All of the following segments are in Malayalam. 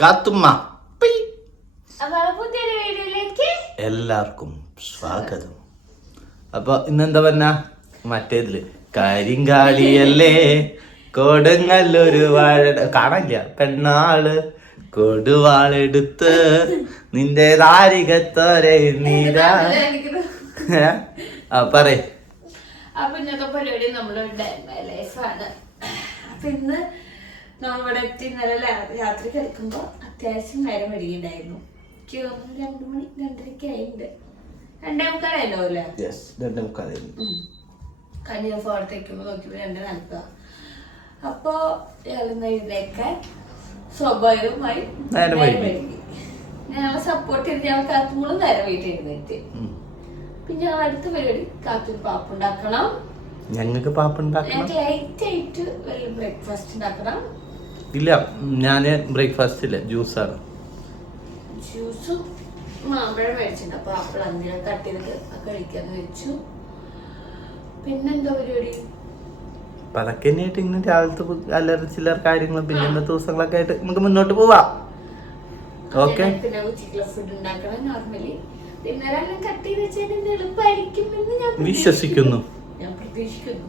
കാത്തുമ്മ പുതിയൊരു വീഡിയോയിലേക്ക് എല്ലാവർക്കും സ്വാഗതം. അപ്പൊ ഇന്നെന്താ പറഞ്ഞ മറ്റേതില് കരിങ്കാളിയല്ലേ കൊടുങ്ങല്ലൊരു വാഴ കാണാനില്ല പെണ്ണാള് കൊടുവാളെടുത്ത് നിന്റെ താരികത്തോരെ നീരാ പറയ്. അപ്പൊ ഇന്നത്തെ പരിപാടി നമ്മളുടെ ലൈഫാണ്. അപ്പൊ ഇന്ന് നമ്മളിവിടെ എത്തി ഇന്നലെ രാത്രി കളിക്കുമ്പോ അത്യാവശ്യം നേരം വരികയുണ്ടായിരുന്നു. എനിക്ക് തോന്നുന്നു 2 മണി 2:30 ആയിട്ടുണ്ട്. 2:45 അല്ലേ? കഞ്ഞി ഫോട്ടത്തേക്കുമ്പോ നോക്കിയപ്പോ 2:40. അപ്പൊ എഴുന്നേക്കാൻ സ്വാഭാവികമായി നേരം വൈകി. ഞങ്ങളെ സപ്പോർട്ട് ചെയ്ത് ഞങ്ങൾ കാത്തുമ്പോഴും നേരം വീട്ടിൽ എഴുന്നേറ്റ്. പിന്നെ ഞങ്ങൾ അടുത്ത പരിപാടി കാത്തൊരു പാപ്പുണ്ടാക്കണം. ഞങ്ങൾക്ക് പാപ്പുണ്ടാക്കണം. ലൈറ്റ് ആയിട്ട് ബ്രേക്ക്ഫാസ്റ്റ് ഉണ്ടാക്കണം. ഇല്ല, ഞാന് ബ്രേക്ക്ഫാസ്റ്റ് ഇല്ല, ജ്യൂസാണ്. ജ്യൂസും മാമ്പഴം മേടിച്ചിട്ടുണ്ട്. അപ്പൊ ആപ്പിൾ അന്തിനെ കട്ട് ചെയ്തിട്ട് കഴിക്കാന്ന് വെച്ചു. പിന്നെന്താ പരിപാടി? പതൊക്കെ ഇങ്ങനെ രാവിലത്തെ അല്ലറ ചില്ലറ കാര്യങ്ങളും പിന്നെ ഇന്നത്തെ ദിവസങ്ങളൊക്കെ ആയിട്ട് നമുക്ക് മുന്നോട്ട് പോവാം. ഓക്കെ. പിന്നെ ഉച്ചയ്ക്കുള്ള ഫുഡ് ഉണ്ടാക്കണം. നോർമലി ഡിന്നറെല്ലാം കട്ട് ചെയ്ത് വെച്ചാൽ എളുപ്പമായിരിക്കും എന്ന് ഞാൻ വിശ്വസിക്കുന്നു. ഞാൻ പ്രതീക്ഷിക്കുന്നു.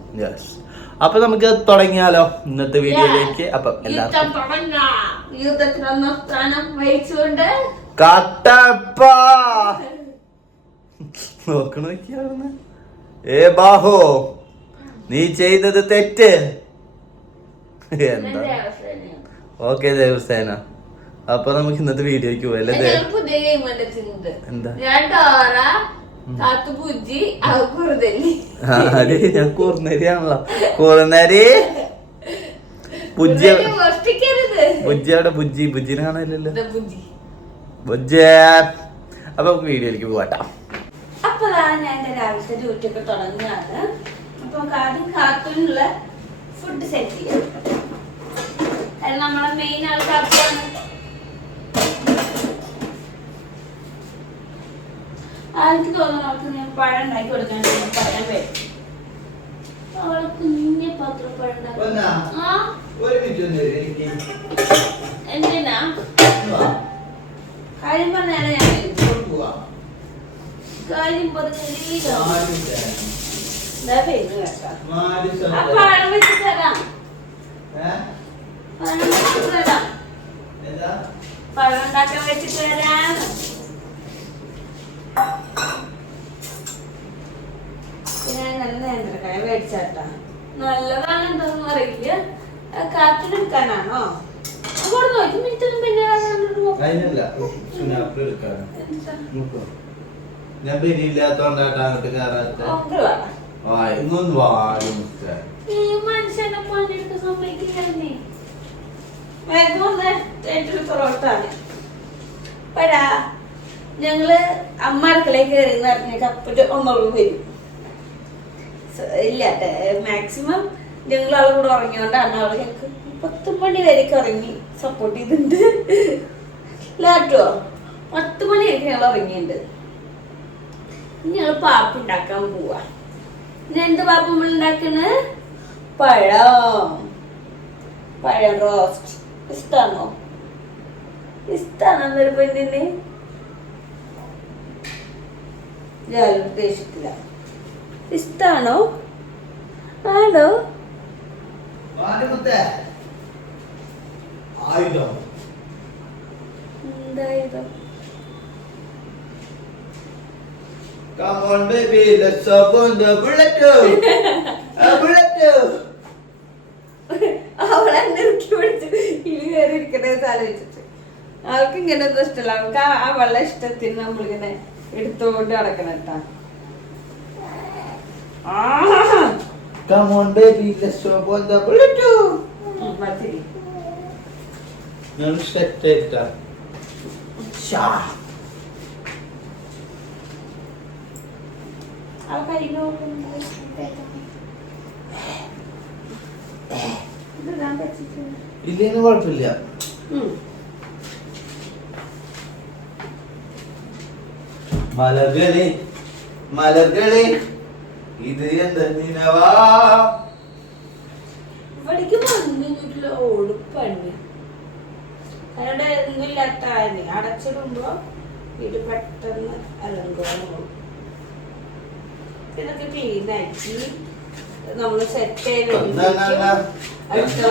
അപ്പൊ നമുക്ക് തുടങ്ങിയാലോ ഇന്നത്തെ വീഡിയോയിലേക്ക്. അപ്പൊ യുദ്ധത്തിനൊന്നും സ്ഥാനം വഹിച്ചുകൊണ്ട് കട്ടപ്പ നോക്കണോക്കിയാണെന്ന്. ഏ ബാഹോ, നീ ചെയ്തത് തെറ്റ്. എന്താ? ഓക്കെ ദേവസേന. അപ്പൊ നമുക്ക് ഇന്നത്തെ വീഡിയോക്ക് പോയല്ലേ? എന്താ ഞാൻ കൂർന്നരിയാണല്ലോ. കൂർന്നരി ബുജ്ജിയുടെ ബുജ്ജിനെ കാണാനില്ലല്ലോ. ബുജ്ജി. അപ്പൊ നമുക്ക് വീഡിയോയിലേക്ക് പോവാട്ടോ. അപ്പൊ ഞാൻ എന്റെ രാവിലത്തെ ഡ്യൂട്ടി ഒക്കെ തുടങ്ങുകയാണ്. അപ്പൊ ആദ്യം കാത്തുള്ള ഫുഡ് സെറ്റ് ചെയ്യാം. നമ്മളെ മെയിൻ ആൾക്കാർക്കാണ്. എനിക്ക് തോന്നുന്നു അവൾക്ക് ഞാൻ പഴം ഉണ്ടാക്കി കൊടുക്കാൻ പറയാൻ പറ്റും. അവളെ കുഞ്ഞെ പാത്രം പഴം എന്തിനാ കാര്യം പറഞ്ഞാണ് ഞാൻ കാര്യം പഴം വെച്ച് തരാം. പഴം ഉണ്ടാക്കാൻ വെച്ചിട്ട് തരാം. നല്ല നേന്ത്രക്കായ മേടിച്ചാട്ടാ. നല്ലതാണ് എന്താന്ന് അറിയില്ല. കാത്തിനെടുക്കാനാണോ? അങ്ങോട്ട് നോക്കി മിനിറ്റൊന്നും പിന്നെ മനുഷ്യനെ പണിയെടുക്കാൻ സമ്മതിക്കില്ലേ? പൊറോട്ടാണ്. പരാ ഞങ്ങള് അമ്മ അടുക്കളയിൽ കയറി പറഞ്ഞിട്ട് അപ്പറ്റ് ഒന്നുള്ളൂ വരും. ഇല്ല, മാക്സിമം ഞങ്ങൾ ആളെ കൂടെ ഉറങ്ങിയോണ്ടാണ് അവള് ഞങ്ങൾക്ക് 10 മണി വരെയൊക്കെ ഉറങ്ങി സപ്പോർട്ട് ചെയ്തിട്ടുണ്ട്. ലാട്ടോ 10 മണി വരെയൊക്കെ ഞങ്ങൾ ഉറങ്ങിയിട്ടുണ്ട്. ഇനി ഞങ്ങൾ പാപ്പ ഉണ്ടാക്കാൻ പോവാ. ഇനി എന്ത് പാപ്പ നമ്മൾ ഉണ്ടാക്കണ്? പഴം റോസ്റ്റ്. ഇഷ്ടാണോ? ഇഷ്ടാണോ പെണ്ണിന്? ഞാൻ ഉദ്ദേശിക്കില്ല. ഇഷ്ടാണോ? ആണോ? എന്തായതോ? Come on baby, let's hop on the bullet. അവളെ നിർത്തി പിടിച്ച് ഇനി കയറി ഇരിക്കണത് ആലോചിച്ചിട്ട്. അവൾക്ക് ഇങ്ങനെ ഒന്നും ഇഷ്ടമല്ല. അവൾക്ക് അവളുടെ ഇഷ്ടത്തിന് നമ്മളിങ്ങനെ എടുത്തോണ്ട് നടക്കണം കേട്ടാ. Come on baby, let's hop on the bullet. ഞാൻ സെറ്റ് ആയിട്ടാ. ഇല്ലെന്ന് കുഴപ്പമില്ല. മലർകളെ ഇത് എന്താ നിനവാ? ഇവിടേക്ക് വന്നിട്ടില്ല. ഓടുപ്പണ്ട് അതിനോട് ഒന്നുമില്ലാത്ത അടച്ചിടുമ്പോ വീട് പെട്ടെന്ന് അലങ്കോലമാകും. ഇതൊക്കെ ക്ലീൻ ആക്കി നമ്മള് സെറ്റ് ചെയ്ത് അടുത്ത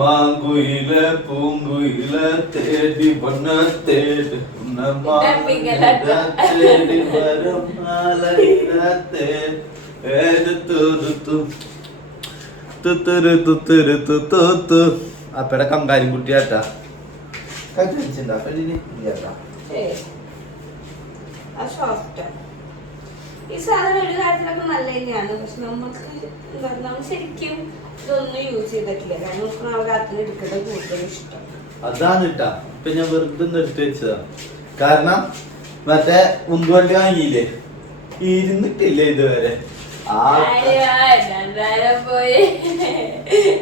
മാങ്കുയില പൂങ്കുയില തേടി വന്ന തേടി തേടി വരും അപ്പടെ കങ്കാരും കുട്ടിയാട്ടാ ഈ സാധനം ഒരു കാര്യത്തിലൊക്കെ നല്ല തന്നെയാണ്. പക്ഷെ നമുക്ക് എന്താ നമ്മൾ ശരിക്കും ഇതൊന്നും യൂസ് ചെയ്തിട്ടില്ല. കാരണം നമുക്ക് നാളെ രാത്രി എടുക്കുന്നത് കൂടുതൽ ഇഷ്ടം അതാണ് കേട്ടാ. ഇപ്പൊ ഞാൻ വെറുതെ നിർത്തി വെച്ചതാ. കാരണം മറ്റേ ഉന്തുവണ്ടി വാങ്ങിയില്ലേ, ഇരുന്നിട്ടില്ല ഇതുവരെ.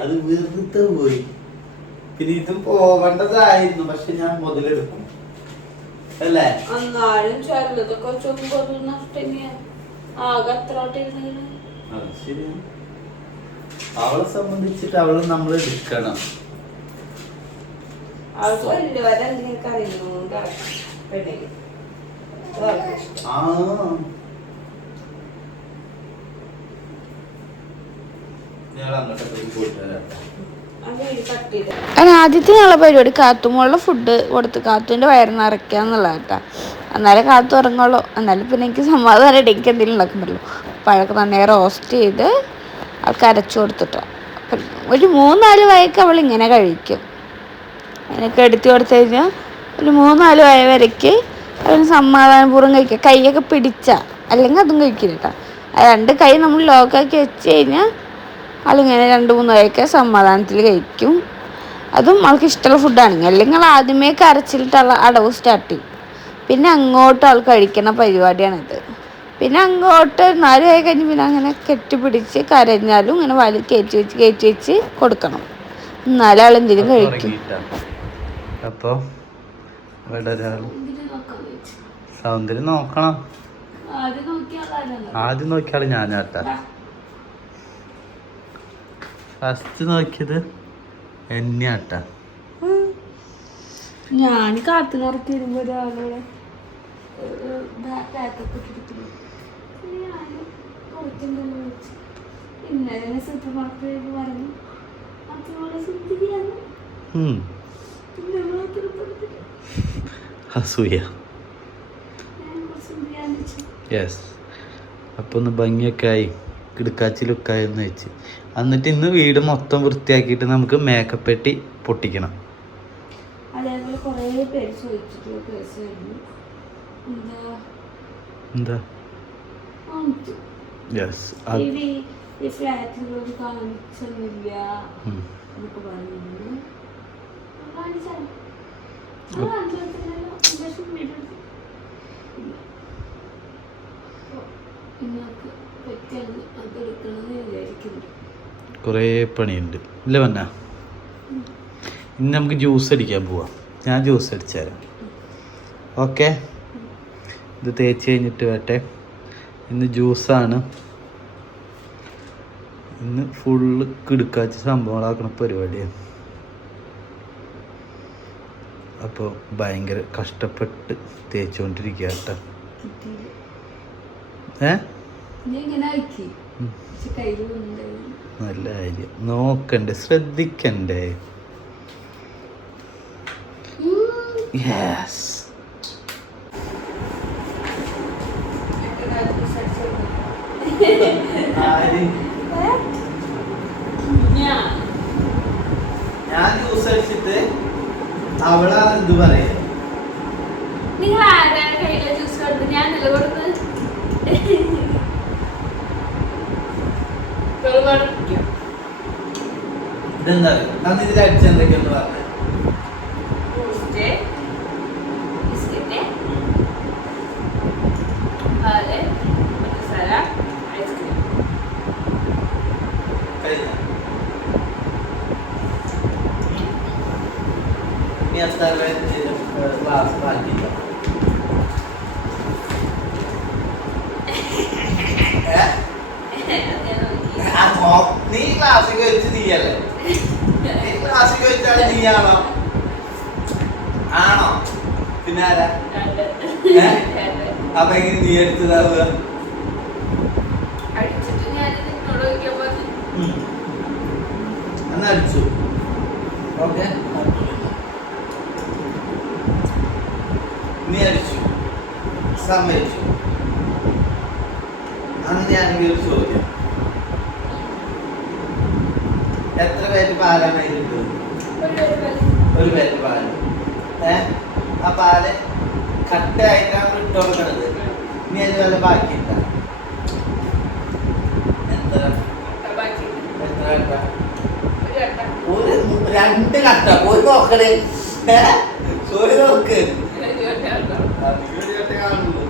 അത് വെറുതെ പോയി. പിന്നെ ഇതും പോകേണ്ടതായിരുന്നു, പക്ഷെ ഞാൻ മുതലെടുക്കും അല്ലേ. എന്നാലും ചിലതൊക്കെ നഷ്ടന്നെയാണ്. ആകെ അത്ര ശരിയാണ്. അവളെ സംബന്ധിച്ചിട്ട് അവളെ നമ്മൾ എടുക്കണം. അവൾക്ക് വലിയ വരെ എന്തെങ്കിലും അറിയുന്നുണ്ട് പെണ്ണിന്. ആദ്യത്തെ ഞങ്ങളെ പരിപാടി കാത്തുമുള്ള ഫുഡ് കൊടുത്ത് കാത്തുവിൻ്റെ വയറ് നിറയ്ക്കുക എന്നുള്ളത് കേട്ടോ. എന്നാലും കാത്തു ഉറങ്ങുള്ളൂ. എന്നാലും പിന്നെ എനിക്ക് സമാധാനം എനിക്ക് എന്തെങ്കിലും ഉണ്ടാക്കാൻ പറ്റുള്ളൂ. പഴമൊക്കെ നന്നായി റോസ്റ്റ് ചെയ്ത് അവൾക്ക് അരച്ചു കൊടുത്തിട്ട് ഒരു 3-4 വയക്ക് അവൾ ഇങ്ങനെ കഴിക്കും. അതിനൊക്കെ എടുത്തു കൊടുത്തു കഴിഞ്ഞാൽ ഒരു 3-4 വയ വരയ്ക്ക് അവന് സമാധാനപൂർവ്വം കഴിക്കുക. കൈയൊക്കെ പിടിച്ചാൽ അല്ലെങ്കിൽ അതും കഴിക്കില്ല കേട്ടോ. 2 കൈ നമ്മൾ ലോക്കാക്കി വെച്ച് കഴിഞ്ഞാൽ ആളിങ്ങനെ 2-3 വയക്ക് സമാധാനത്തിൽ കഴിക്കും. അതും ആൾക്ക് ഇഷ്ടമുള്ള ഫുഡാണെങ്കിൽ. അല്ലെങ്കിൽ ആദ്യമേ കരച്ചിലിട്ടുള്ള അടവ് സ്റ്റാർട്ട് ചെയ്യും. പിന്നെ അങ്ങോട്ട് ആൾ കഴിക്കുന്ന പരിപാടിയാണിത്. പിന്നെ അങ്ങോട്ട് 4 വയ കഴിഞ്ഞ് പിന്നെ അങ്ങനെ കെട്ടിപ്പിടിച്ച് കരഞ്ഞാലും ഇങ്ങനെ വലി കയറ്റി വെച്ച് കൊടുക്കണം. എന്നാലും ആൾ എന്തെങ്കിലും കഴിക്കും. അപ്പൊ സൗന്ദര്യം നോക്കണം. ആദ്യം നോക്കിയാള് ഞാനാട്ടാ. ഫസ്റ്റ് നോക്കിയത് എന്നെയാട്ടാ. ഞാൻ കാത്തിനുറക്കി വരുമ്പോ ഒരാളോടെ ബാക്കൊക്കെ ഇട്ടിരിക്കുന്നു. ഇന്നലെ സൂപ്പർ മാർക്കറ്റ് പറഞ്ഞു അതുപോലെ സുന്ദരിയാണ്. അസൂയ. യെസ്. അപ്പോൾ ഒന്ന് ഭംഗിയൊക്കെ ആയി കിടക്കാച്ചി ലുക്കായി എന്ന് വെച്ച്. എന്നിട്ട് ഇന്ന് വീട് മൊത്തം വൃത്തിയാക്കിയിട്ട് നമുക്ക് മേക്കപ്പ് പെട്ടി പൊട്ടിക്കണം. അതേപോലെ കുറേ പേര് ചോദിച്ചിട്ട് എന്താ യെസ് ഈ ഫ്ലാറ്റിലൊരു കാണിച്ചൊന്നുമില്ല എന്നൊക്കെ പറഞ്ഞു. കുറേ പണിയുണ്ട് ഇല്ല വന്ന. ഇന്ന് നമുക്ക് ജ്യൂസ് അടിക്കാൻ പോവാം. ഞാൻ ജ്യൂസ് അടിച്ചു തരാം. ഓക്കെ. ഇത് തേച്ച് കഴിഞ്ഞിട്ട് വേട്ടെ. ഇന്ന് ജ്യൂസാണ്. ഇന്ന് ഫുള്ള് കിടുക്കാച്ച സംഭവങ്ങളാക്കണ പരിപാടിയാണ്. അപ്പോൾ ഭയങ്കര കഷ്ടപ്പെട്ട് തേച്ചുകൊണ്ടിരിക്കുക കേട്ടോ. നല്ല കാര്യം. നോക്കണ്ടേ, ശ്രദ്ധിക്കണ്ടേ. യെസ്. ഞാൻ ജ്യൂസ് അടിച്ചിട്ട് അവളാ എന്ത് പറയാ? നിങ്ങൾ ആരാണ് കയ്യിലെ ജ്യൂസ് കൊടുത്ത്? ഞാൻ നല്ല കൊടുത്ത് ഇതെന്താ ഇതിൽ അടിച്ചെന്തൊക്കെയെന്ന് പറഞ്ഞു. ഇനി അസ്താർ ക്ലാസ് മാറ്റിയില്ല. നീ ക്ലാസ്സിൽ വെച്ച് നീയല്ലേ? നീ ക്ലാസ്സിൽ വെച്ചാൽ നീയാണോ? ആണോ? പിന്നെ ആരാ? അപ്പൊ എങ്ങനെ നീ എടുത്തതാവുക? എന്നാ അടിച്ചു. ഓക്കെ, നീ അടിച്ചു, സമ്മതിച്ചു. അങ്ങനെയാണെങ്കിൽ ഒരു ചോദ്യം, എത്ര പേര് പാലാണ് കിട്ടുന്നത്? ഒരു പേര് പാല്. ആ പാല് കട്ടയായിട്ടാണ് ഇട്ട് കൊടുക്കണത്. ഇനി അതിന് വല്ല ബാക്കിയില്ല. എത്ര കട്ട? ഒരു 2 കട്ട. പോയി നോക്കണേ. പോയി നോക്ക്. കാണുള്ളൂ.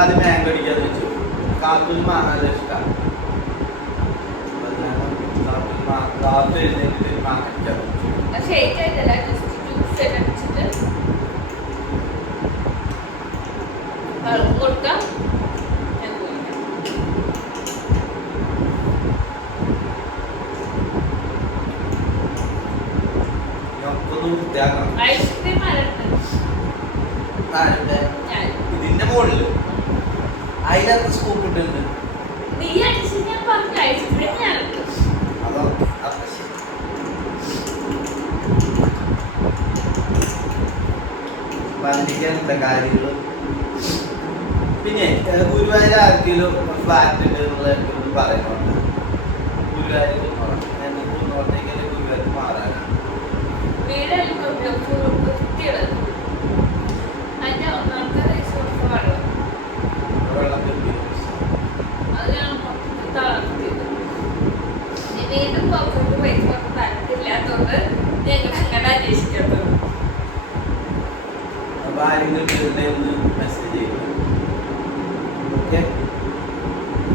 ആദ്യം മാങ്ങ അടിക്കാന്ന് വെച്ചു. കാത്തൂര് മാങ്ങ ഇഷ്ടമാണ്. കാത്തു എഴുന്നേറ്റ് മാങ്ങ അടിക്കാന്ന് കൊടുക്കാം. ഇതിന്റെ മുകളില് അതിനകത്ത് സ്കൂപ്പ് ഇട്ടുണ്ട്. അതോ വണ്ടിക്കാനുള്ള കാര്യങ്ങള്. പിന്നെ ഗുരുവായൂർ ആർക്കെങ്കിലും ഫ്ലാറ്റ് ഉണ്ട് എന്നുള്ള പറയുന്നുണ്ട്. ഗുരുവായൂർ ഗുരുവായൂർ മാറാനാണ്. മെസ്സേജ് ചെയ്യുക. ഓക്കെ,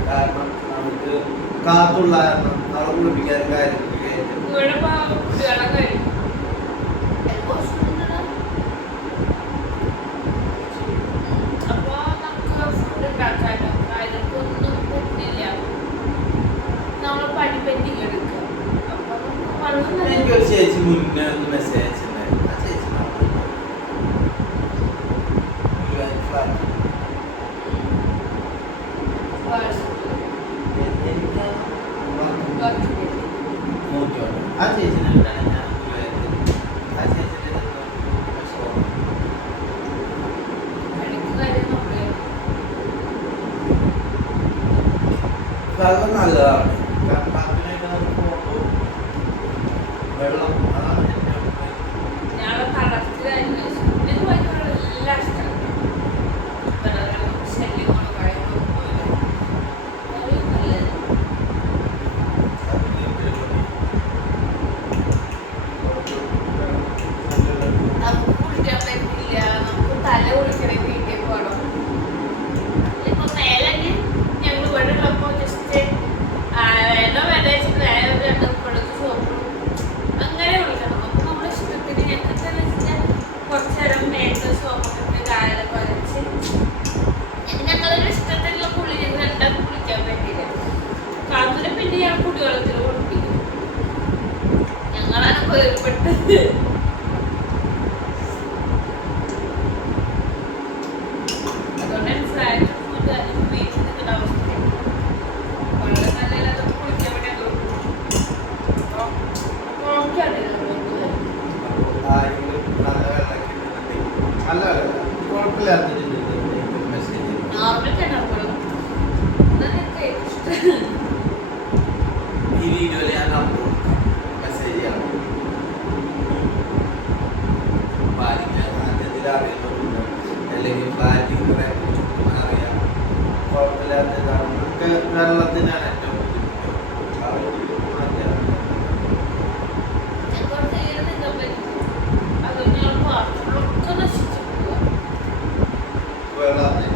കാരണം നമുക്ക് കാത്തുള്ള അവളെ കുളിപ്പിക്കാനും കാര്യങ്ങളൊക്കെ എനിക്കൊരു ചേച്ചി മുന്നേ ഒന്ന് മെസ്സേജ് അയച്ചിട്ടുണ്ടായിരുന്നു. ആ ചേച്ചി ആ ചേച്ചിനെ ഞാൻ ആ ചേച്ചിന്റെ വെള്ളം നല്ലതാണ്. വെള്ളം അതാണ് ഈ വീഡിയോയിൽ ഞാൻ മെസ്സേജ് ചെയ്യണം. അല്ലെങ്കിൽ ഫ്ലാറ്റിംഗ് അറിയാം, കുഴപ്പമില്ലാത്തതാണ്. നമുക്ക് വെള്ളത്തിനാണ് ഏറ്റവും വെള്ളം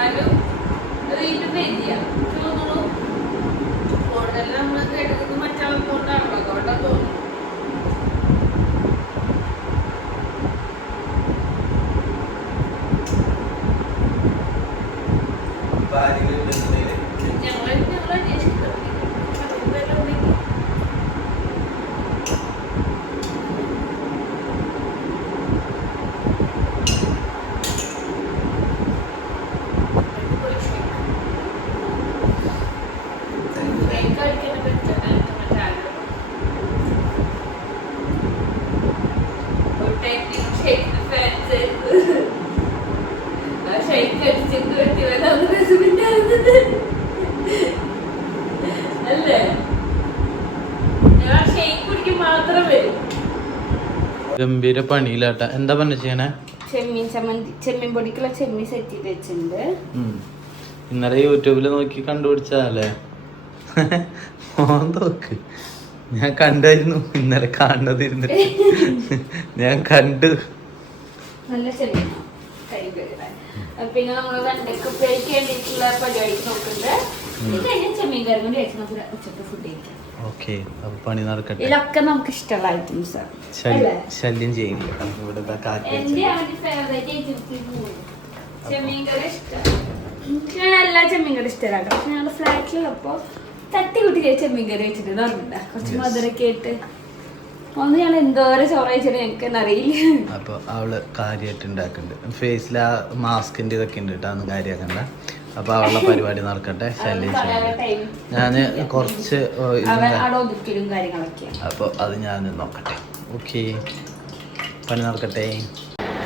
എന്നാലും അത് വീണ്ടും വരിക തോന്നുന്നു. കൂടുതൽ നമ്മൾ കേട്ടത് മറ്റാളെ കൊണ്ടാണല്ലോ, അതുകൊണ്ടാ തോന്നുന്നു. ഞങ്ങൾ അന്വേഷിച്ചു ഗംഭീര പണിയിലാട്ട. എന്താ പറഞ്ഞ ചെയ്യണേ? ചെമ്മീൻ ചമ്മന്തി, ചെമ്മീൻ പൊടിക്കുള്ള ചെമ്മീൻ സെറ്റ് ചെയ്ത് വെച്ചിട്ടുണ്ട്. ഇന്നലെ യൂട്യൂബിൽ നോക്കി കണ്ടുപിടിച്ചതല്ലേ? നോക്ക്, ഞാൻ കണ്ടായിരുന്നു ഇന്നലെ കാണുന്നതിരുന്നിട്ട്. ഞാൻ കണ്ടു. നല്ല ചെമ്മീൻ. പിന്നെ നമ്മള് വെണ്ടയ്ക്ക് ഉപ്പേരിക്ക് വേണ്ടിയിട്ടുള്ള പരിപാടിക്ക് നോക്കുന്നുണ്ട്. ഇത് കഴിഞ്ഞാൽ ചെമ്മീൻ കറി കൊണ്ട് കഴിച്ച് നമുക്ക് ഉച്ചക്ക് ഫുഡ് കഴിക്കാം. ഓക്കെ, അപ്പൊ പണി നടക്കട്ടെ. ഇതൊക്കെ നമുക്ക് ഇഷ്ടമുള്ള ഐറ്റംസ് ആണ്. ശല്യം ചെയ്യില്ല. ഇവിടെ എന്റെ ഫേവറേറ്റ് ഐറ്റംസ് ചെമ്മീൻ കറി ഇഷ്ടം. ഞാൻ എല്ലാ ചെമ്മീൻ കറി ഇഷ്ടമാണ്. പക്ഷെ ഞങ്ങളുടെ ഫ്ലാറ്റിലുള്ളപ്പോ തട്ടിക്കുട്ടി ചെമ്മീൻ കറി വെച്ചിട്ട് ഓർമ്മ കുറച്ച് മധുരൊക്കെ ഇട്ട് ഒന്ന് ഞാൻ എന്തോരം ചോറ് കഴിച്ചിട്ട് ഞങ്ങൾക്ക് തന്നെ അറിയില്ല. അപ്പൊ അവള് കാര്യമായിട്ട് ഉണ്ടാക്കുന്നുണ്ട്. ഫേസിൽ ആ മാസ്കിന്റെ ഇതൊക്കെ ഉണ്ട് കേട്ടോ, അതൊന്നും കാര്യമാക്കണ്ട. അപ്പൊ അവളുടെ പരിപാടി നടക്കട്ടെ. ശല്യം ഞാന് കുറച്ച് അപ്പൊ അത് ഞാൻ നോക്കട്ടെ. ഓക്കെ, പണി നടക്കട്ടെ.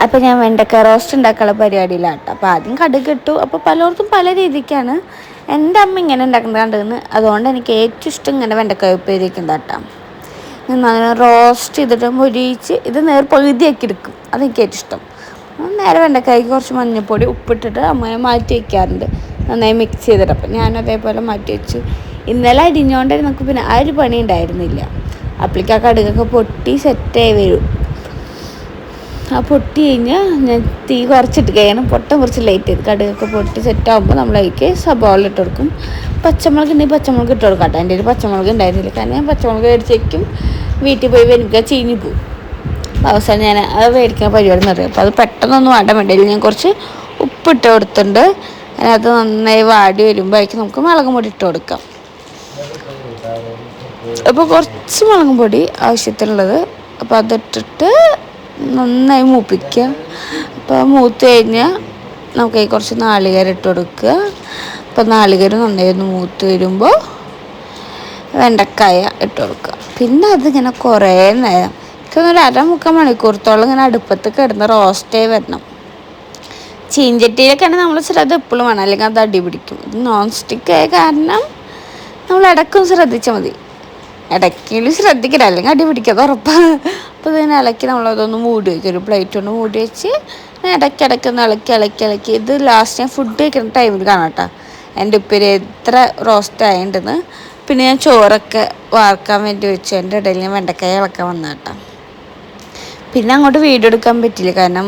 അപ്പോൾ ഞാൻ വെണ്ടക്ക റോസ്റ്റ് ഉണ്ടാക്കാനുള്ള പരിപാടിയിലാട്ടോ. അപ്പോൾ ആദ്യം കടുക് ഇട്ടു. അപ്പോൾ പലർക്കും പല രീതിക്കാണ്. എൻ്റെ അമ്മ ഇങ്ങനെ ഉണ്ടാക്കുന്നത് കണ്ടെന്ന്, അതുകൊണ്ട് എനിക്ക് ഏറ്റവും ഇഷ്ടം ഇങ്ങനെ വെണ്ടക്ക ഉപ്പേരിക്കുന്നതാട്ടോ. അങ്ങനെ റോസ്റ്റ് ചെയ്തിട്ട് മൊരിയിച്ച് ഇത് പകുതിയാക്കി എടുക്കും. അതെനിക്ക് ഏറ്റവും ഇഷ്ടം. നേരെ വെണ്ടക്കായ്ക്ക് കുറച്ച് മഞ്ഞൾപ്പൊടി ഉപ്പിട്ടിട്ട് അമ്മയെ മാറ്റി വയ്ക്കാറുണ്ട്, നന്നായി മിക്സ് ചെയ്തിട്ട്. അപ്പം ഞാനും അതേപോലെ മാറ്റി വെച്ചു. ഇന്നലെ അരിഞ്ഞുകൊണ്ടിരുന്നപ്പോൾ പിന്നെ ആ ഒരു പണി ഉണ്ടായിരുന്നില്ല. അപ്പോഴേക്ക് ആ കടുകൊക്കെ പൊട്ടി സെറ്റായി വരും. ആ പൊട്ടി കഴിഞ്ഞാൽ ഞാൻ തീ കുറച്ചിട്ട് കഴിയണം. പൊട്ടം കുറച്ച് ലൈറ്റ് ചെയ്ത് കടുകൊക്കെ പൊട്ടി സെറ്റാകുമ്പോൾ നമ്മളതിലേക്ക് സബോള ഇട്ട് കൊടുക്കും. പച്ചമുളക് ഉണ്ടെങ്കിൽ പച്ചമുളക് ഇട്ട് കൊടുക്കാം കേട്ടോ. എൻ്റെ ഒരു പച്ചമുളക് ഉണ്ടായിരുന്നില്ല, കാരണം ഞാൻ പച്ചമുളക് മേടിച്ചേക്കും വീട്ടിൽ പോയി വരുമ്പോൾ ചീഞ്ഞ് പോകും. അവസാനം ഞാൻ അത് മേടിക്കാൻ പരിപാടി നിർത്തും. അപ്പോൾ അത് പെട്ടെന്നൊന്നും വാടാൻ വേണ്ടിയില്ല. ഞാൻ കുറച്ച് ഉപ്പിട്ട് കൊടുത്തിട്ടുണ്ട്. അതിനകത്ത് നന്നായി വാടി വരുമ്പോഴേക്കും നമുക്ക് മുളക് പൊടി ഇട്ട് കൊടുക്കാം. അപ്പോൾ കുറച്ച് മുളക് പൊടി ആവശ്യത്തിനുള്ളത്. അപ്പോൾ അതിട്ടിട്ട് നന്നായി മൂപ്പിക്കുക. അപ്പോൾ മൂത്ത് കഴിഞ്ഞാൽ നമുക്ക് കുറച്ച് നാളികേരം ഇട്ട് കൊടുക്കുക. അപ്പോൾ നാളികേരം നന്നായി ഒന്ന് മൂത്ത് വരുമ്പോൾ വെണ്ടക്കായ ഇട്ട് കൊടുക്കുക. പിന്നെ അതിങ്ങനെ കുറേ നേരം, എനിക്കൊന്നൊരു 1.5-3 മണിക്കൂറത്തോളം ഇങ്ങനെ അടുപ്പത്ത് കിടന്ന് റോസ്റ്റായി വരണം. ചീഞ്ചട്ടിയിലൊക്കെയാണെങ്കിൽ നമ്മൾ ശ്രദ്ധ എപ്പോഴും വേണം, അല്ലെങ്കിൽ അത് അടി പിടിക്കും. ഇത് നോൺ സ്റ്റിക്ക് ആയ കാരണം നമ്മൾ ഇടയ്ക്കും ശ്രദ്ധിച്ചാൽ മതി. ഇടയ്ക്കെങ്കിലും ശ്രദ്ധിക്കില്ല, അല്ലെങ്കിൽ അടി പിടിക്കാതെ ഉറപ്പാണ്. അപ്പോൾ ഇതിനെ ഇളക്കി നമ്മളതൊന്ന് മൂടി വയ്ക്കും. ഒരു പ്ലേറ്റ് കൊണ്ട് മൂടി വെച്ച് ഇടയ്ക്കിടയ്ക്ക് ഒന്ന് ഇളക്കി ഇത് ലാസ്റ്റ് ഞാൻ ഫുഡ് കഴിക്കുന്ന ടൈമിൽ കാണാം കേട്ടോ എൻ്റെ ഉപ്പേരി എത്ര റോസ്റ്റ് ആയിട്ടുണ്ടെന്ന്. പിന്നെ ഞാൻ ചോറൊക്കെ വാർക്കാൻ വേണ്ടി വെച്ചു. എൻ്റെ ഇടയിൽ ഞാൻ വെണ്ടക്കായ ഇളക്കാൻ വന്ന കേട്ടോ. പിന്നെ അങ്ങോട്ട് വീഡിയോ എടുക്കാൻ പറ്റില്ല, കാരണം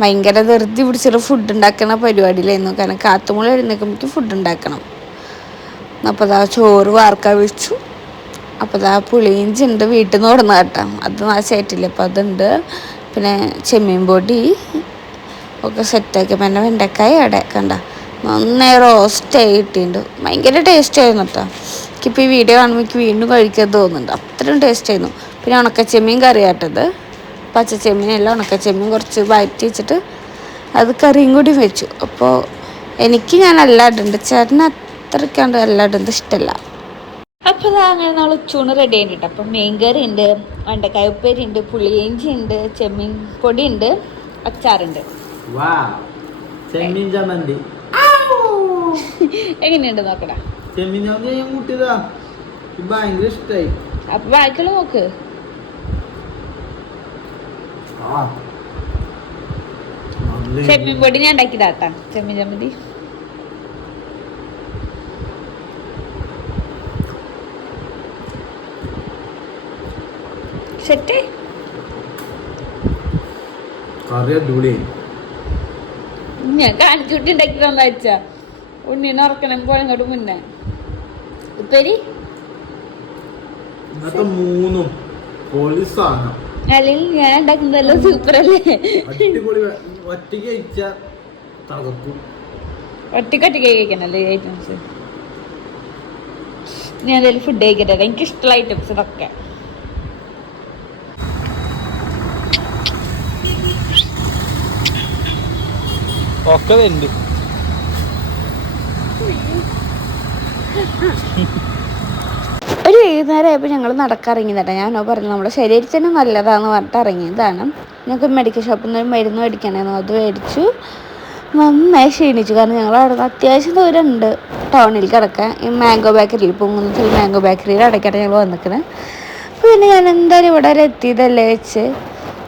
ഭയങ്കര ധൃതി പിടിച്ചൊരു ഫുഡ് ഉണ്ടാക്കുന്ന പരിപാടിയിലായിരുന്നു. കാരണം കാത്തുമുള എഴുന്നേക്കുമ്പോഴേക്കും ഫുഡ് ഉണ്ടാക്കണം. അപ്പോൾ അതാ ചോറ് വാർക്കാൻ വെച്ചു. അപ്പോൾ അതാ പുളിയിഞ്ചി ഉണ്ട്, വീട്ടിൽ നിന്ന് കൊടുന്ന കേട്ടോ. അത് നാശമായിട്ടില്ല, അപ്പോൾ അതുണ്ട്. പിന്നെ ചെമ്മീൻ പൊടി ഒക്കെ സെറ്റാക്കിയപ്പോൾ എൻ്റെ വെണ്ടക്കായ അവിടെ കണ്ട നന്നായി റോസ്റ്റായി കിട്ടിയിട്ടുണ്ട്. ഭയങ്കര ടേസ്റ്റ് ആയിരുന്നു കേട്ടോ. എനിക്കിപ്പോൾ ഈ വീഡിയോ കാണുമ്പോൾ എനിക്ക് വീണ്ടും കഴിക്കാൻ തോന്നുന്നുണ്ട്, അത്രയും ടേസ്റ്റ് ആയിരുന്നു. പിന്നെ ഉണക്കച്ചെമ്മീൻ കറി ആട്ടത്, പച്ചച്ചെമ്മീനല്ല ഉണക്കച്ചെമ്മീൻ കുറച്ച് വഴറ്റി വെച്ചിട്ട് അത് കറിയും കൂടി വെച്ചു. അപ്പോൾ ഞാൻ എല്ലാം ഇടുന്നുണ്ട്, ചേട്ടന് അത്രയ്ക്കാണ്ട് എല്ലാം ഇടുന്നത് ഇഷ്ടമല്ല. അപ്പോൾ അത് അങ്ങനെ നമ്മൾ ഉച്ചൂണ് റെഡി ആയിട്ടുണ്ട്. അപ്പം മീൻ കറി ഉണ്ട്, വെണ്ടക്കായ ഉപ്പേരി ഉണ്ട്, പുളിയിഞ്ചി ഉണ്ട്, ചെമ്മീൻ പൊടി ഉണ്ട്, അച്ചാറുണ്ട്. ചെമ്മീൻ ചമ്മന്തി എങ്ങനെയുണ്ട് നോക്കടാ. ചെമ്മീൻ കൂട്ടിയതാ, ഭയങ്കര ഇഷ്ടായി. അപ്പൊ ബാക്കിയുള്ള നോക്ക്. ചെമ്മീൻ പൊടി ഞാൻ ഉണ്ടാക്കിയതാട്ടാ, ചെമ്മീൻ ചമ്മന്തി. സെറ്റ് കറി അടിപൊളി. ഞാൻ കാണിച്ചുട്ടി ഉണ്ടാക്കി തന്നയച്ച ഉണ്ണീനെ ഉറക്കണം പോലെ ഇങ്ങോട്ട് മുന്നേ ഉപ്പേരി ഇന്നത്തെ മൂന്നും പോലീസാണ്. അല്ലെങ്കിൽ ഞാൻ ഉണ്ടാക്കുന്നതെല്ലാം സൂപ്പർ അല്ലേ? അടിപൊളി. ഒറ്റയ്ക്ക് കഴിച്ചാൽ തകർക്കും. ഒറ്റയ്ക്ക് കഴിക്കണല്ലേ ഐറ്റംസ്. ഞാൻ എന്തെങ്കിലും ഫുഡ് കഴിക്കട്ടെ, എനിക്ക് ഇഷ്ടമുള്ള ഐറ്റംസ് ഇതൊക്കെ. ഒക്കെ ഉണ്ട്. ഒരു വൈകുന്നേരം ആയപ്പോൾ ഞങ്ങൾ നടക്കിറങ്ങി കേട്ടോ. ഞാനോ പറഞ്ഞു നമ്മുടെ ശരീരത്തിന് നല്ലതാണെന്ന് പറഞ്ഞിട്ട് ഇറങ്ങിയതാണ്. ഞങ്ങൾക്ക് മെഡിക്കൽ ഷോപ്പിൽ നിന്ന് മരുന്ന് മേടിക്കണമായിരുന്നു, അത് മേടിച്ചു. നന്നായി ക്ഷീണിച്ചു, കാരണം ഞങ്ങൾ അവിടെ നിന്ന് അത്യാവശ്യം ദൂരം ഉണ്ട് ടൗണിൽ കിടക്കാൻ. ഈ മാംഗോ ബേക്കറിയിൽ പൊങ്ങുന്നതിൽ മാംഗോ ബേക്കറിയിൽ അടയ്ക്കട്ടെ ഞങ്ങൾ വന്നിക്കണേ. അപ്പോൾ പിന്നെ ഞാൻ എന്തായാലും ഇവിടെ വരെ എത്തിയതല്ലേ വെച്ച്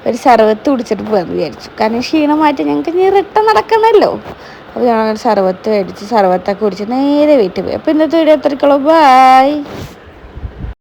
ഒരു സർവത്ത് കുടിച്ചിട്ട് പോകാമെന്ന് വിചാരിച്ചു. കാരണം ക്ഷീണം മാറ്റി ഞങ്ങൾക്ക് ഇനി റിട്ടേൺ നടക്കണമല്ലോ. അപ്പോൾ ഞങ്ങൾ സർവത്ത് മേടിച്ച് സർവത്തൊക്കെ കുടിച്ച് നേരെ വീട്ടിൽ പോയി. അപ്പോൾ ഇന്നത്തെ വീഡിയോ എത്രക്കുള്ളൂ. ബായ്.